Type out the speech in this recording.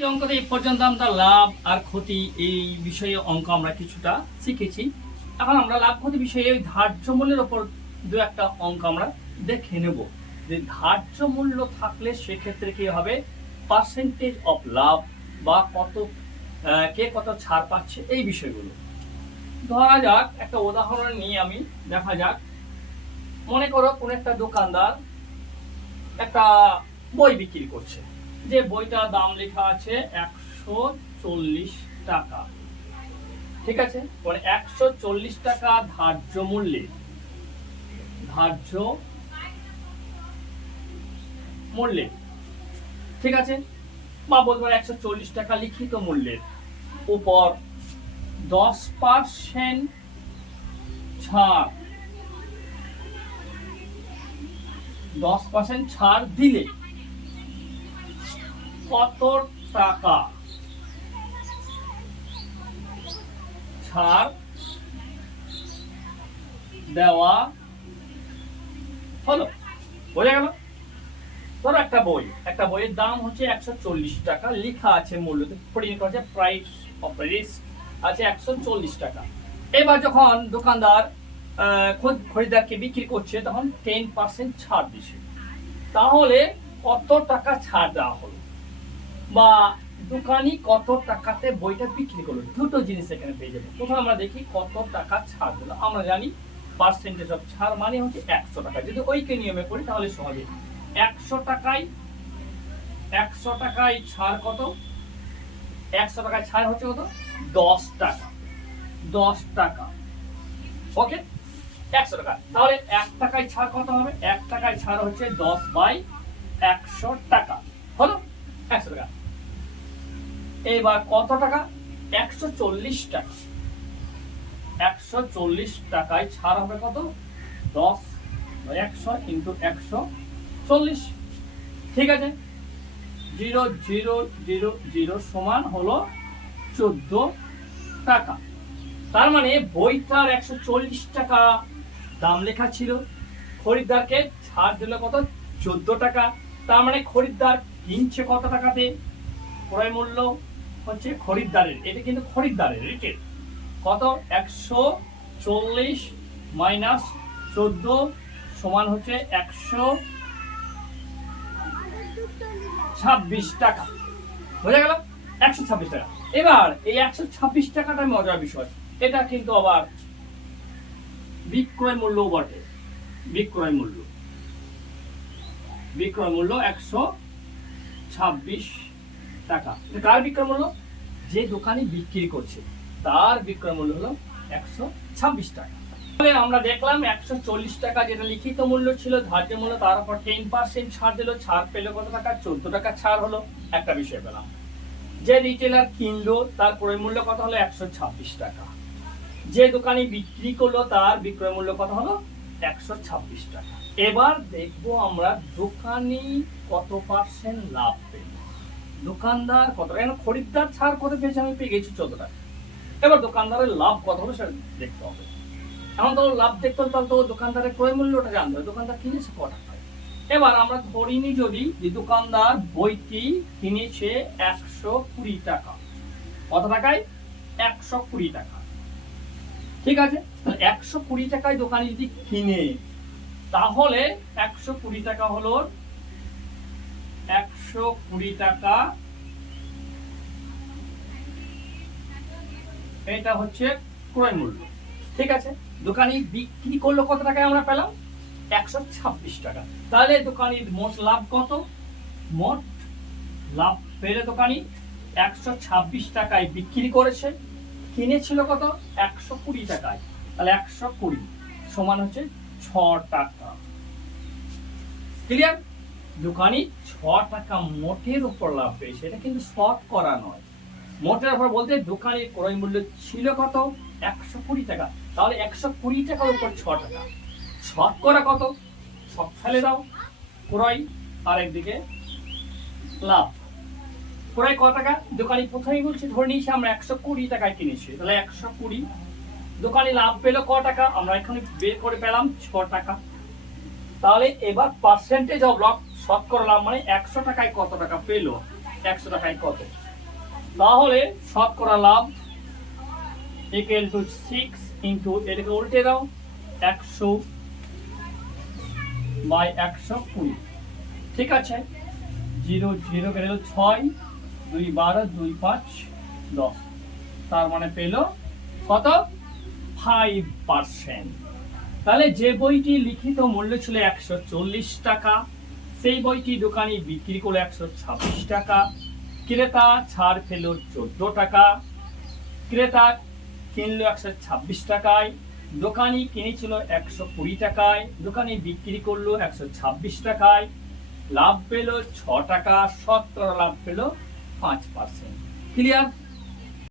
পরবর্তী অঙ্কতে এই পর্যন্ত আমরা লাভ আর ক্ষতি এই বিষয়ে অঙ্ক আমরা কিছুটা শিখেছি। এখন আমরা লাভ ক্ষতি বিষয়ে ওই ধার্য মূল্যের ওপর দু একটা অঙ্ক আমরা দেখে নেব। যে ধার্য মূল্য থাকলে সেক্ষেত্রে কি হবে? পার্সেন্টেজ অফ লাভ বা কত কে কত ছাড় পাচ্ছে এই বিষয়গুলো। ধরা যাক, একটা উদাহরণ নিয়ে আমি দেখা যাক। মনে করো কোন একটা দোকানদার একটা বই বিক্রি করছে। যে বইটার দাম লেখা আছে একশো চল্লিশ টাকা। ঠিক আছে? মানে একশো চল্লিশ টাকা ধার্য মূল্যে। ধার্য মূল্যে। ঠিক আছে? বা বলতে পারে একশো চল্লিশ টাকা লিখিত মূল্যের উপর দশ পার্সেন্ট ছাড়। দশ পার্সেন্ট ছাড় দিলে কত টাকা? ছাড় দেওয়া হলো বোঝা গেল? ধরো একটা বই একটা বইয়ের দাম হচ্ছে একশো চল্লিশ টাকা লেখা আছে মূল্য প্রিন্ট করেছে প্রাইস অফ রিস্ক আছে একশো চল্লিশ টাকা। এবার যখন দোকানদার আহ, খরিদ- খরিদ্দারকে বিক্রি করছে তখন টেন পার্সেন্ট ছাড় দিছে তাহলে কত টাকা ছাড় দেওয়া হলো? বা দোকানি কত টাকাতে বইটা বিক্রি করল? দুটো জিনিস এখানে পেয়ে যাব। প্রথমে আমরা দেখি কত টাকা ছাড় দিলো। আমরা জানি পার্সেন্টেজ অফ ছাড় মানে হচ্ছে একশো টাকা। যদি ওইকে নিয়মে করি তাহলে সহজে। একশো টাকায় একশো টাকায় ছাড় কত? একশো টাকায় ছাড় হচ্ছে কত? দশ টাকা। দশ টাকা। ওকে? একশো টাকা। তাহলে এক টাকায় ছাড় কত হবে? এক টাকায় ছাড় হচ্ছে দশ বাই একশো টাকা হলো একশো টাকা এবার কত টাকা? একশো চল্লিশ টাকা। একশো চল্লিশ টাকায় ছাড় হবে কত? দশ একশো ইন্টু একশো চল্লিশ। ঠিক আছে? জিরো জিরো জিরো জিরো সমান হলো চোদ্দ টাকা। তার মানে বইটার একশো চল্লিশ টাকা দাম লেখা ছিল। খরিদ্দারকে ছাড় দিল কত? চোদ্দ টাকা। তার মানে খরিদ্দার কিনছে কত টাকাতে? ক্রয় মূল্য হচ্ছে খরিদ্দারের, এটা কিন্তু খরিদ্দারের রিটেল কত? একশো চল্লিশ মাইনাস চোদ্দ সমান হচ্ছে একশো ছাব্বিশ টাকা। বোঝা গেল? একশো ছাব্বিশ টাকা। এবার এই একশো ছাব্বিশ টাকাটা মজার বিষয়, এটা কিন্তু আবার বিক্রয় মূল্য বটে। বিক্রয় মূল্য। বিক্রয় মূল্য একশো ছাব্বিশ টাকা। এটা কার বিক্রয় মূল্য? যে দোকানি বিক্রি করছে, তার বিক্রয় মূল্য হলো একশো ছাব্বিশ টাকা। তাহলে আমরা দেখলাম একশো চল্লিশ টাকা যেটা লিখিত মূল্য ছিল, ধার্য মূল্য, তার উপর টেন পার্সেন্ট ছাড় দিল। ছাড় পেল কত টাকা? চোদ্দ টাকা ছাড় হলো। একটা বিষয় পেলাম। যে রিটেলার কিনলো, তার ক্রয় মূল্য কত হলো? একশো ছাব্বিশ টাকা। যে দোকানি বিক্রি করল, তার বিক্রয় মূল্য কত হলো? একশো ছাব্বিশ টাকা। এবার দেখব আমরা দোকানি কত পার্সেন্ট লাভ পেল। দোকানদার কত কেন খরিদ্দার ছাড় কত পেয়েছে? আমি পেয়ে গেছি চোদ্দ টাকা এবার দোকানদারের লাভ কত হলো সেটা দেখতে হবে। এখন তো লাভ দেখতে হলে তো দোকানদারের ক্রয় মূল্যটা জানতে হবে। দোকানদার কিনেছে ক টাকায়? এবার আমরা ধরিনি যদি যে দোকানদার বইটি কিনেছে একশো কুড়ি টাকা। কত টাকায়? একশো কুড়ি টাকা। ঠিক আছে? একশো কুড়ি টাকায় দোকানে যদি কিনে, তাহলে একশো কুড়ি টাকা হলো একশো কুড়ি টাকা। এটা হচ্ছে ক্রয় মূল্য। ঠিক আছে? দোকানি বিক্রি করল কত টাকায় আমরা পেলাম? একশো ছাব্বিশ টাকা। তাহলে দোকানির মোট লাভ কত? মোট লাভ পেলে দোকানি একশো ছাব্বিশ টাকায় বিক্রি করেছে। কিনেছিল কত? একশো কুড়ি টাকায়। তাহলে একশো কুড়ি সমান হচ্ছে ছ টাকা। ক্লিয়ার দোকানি ছ টাকা মোটের উপর লাভ পেয়েছে। এটা কিন্তু শর্ট করা নয়। মোটের উপর বলতে দোকানের ক্রয় মূল্য ছিল কত? একশো কুড়ি টাকা। তাহলে একশো কুড়ি টাকার উপর ছ টাকা। শর্ট করা কত? সব ফেলে দাও। ক্রয় আর একদিকে লাভ। ক্রয় কত টাকা? দোকানি প্রথমেই বলছে, ধরে নিয়েছি আমরা একশো কুড়ি টাকায় কিনেছি। তাহলে একশো কুড়ি। দোকানে লাভ পেল ক টাকা? আমরা এখানে বের করে পেলাম ছ টাকা। তাহলে এবার পার্সেন্টেজ অফ লক শতকরা লাভ মানে একশো টাকায় কত টাকা পেল? একশো টাকায় কত? তাহলে শতকরা লাভ ইকুয়াল টু সিক্স ইন্টু এটাকে উল্টে দাও, একশো বাই একশো কুড়ি। ঠিক আছে? জিরো জিরো গেল ছয়, দুই বারো, দুই পাঁচ, দশ। তার মানে পেল কত? ফাইভ পার্সেন্ট তাহলে যে বইটি লিখিত মূল্য ছিল একশো চল্লিশ টাকা সেই বইটি দোকানি বিক্রি করল একশো ছাব্বিশ টাকা। ক্রেতা ছাড় পেল চোদ্দ টাকা। ক্রেতা কিনলো একশো ছাব্বিশ টাকায়। দোকানি কিনেছিল একশো কুড়ি টাকায়। দোকানি বিক্রি করল একশো ছাব্বিশ টাকায়। লাভ পেল ছ টাকা শতকরা লাভ পেল পাঁচ পার্সেন্ট ক্লিয়ার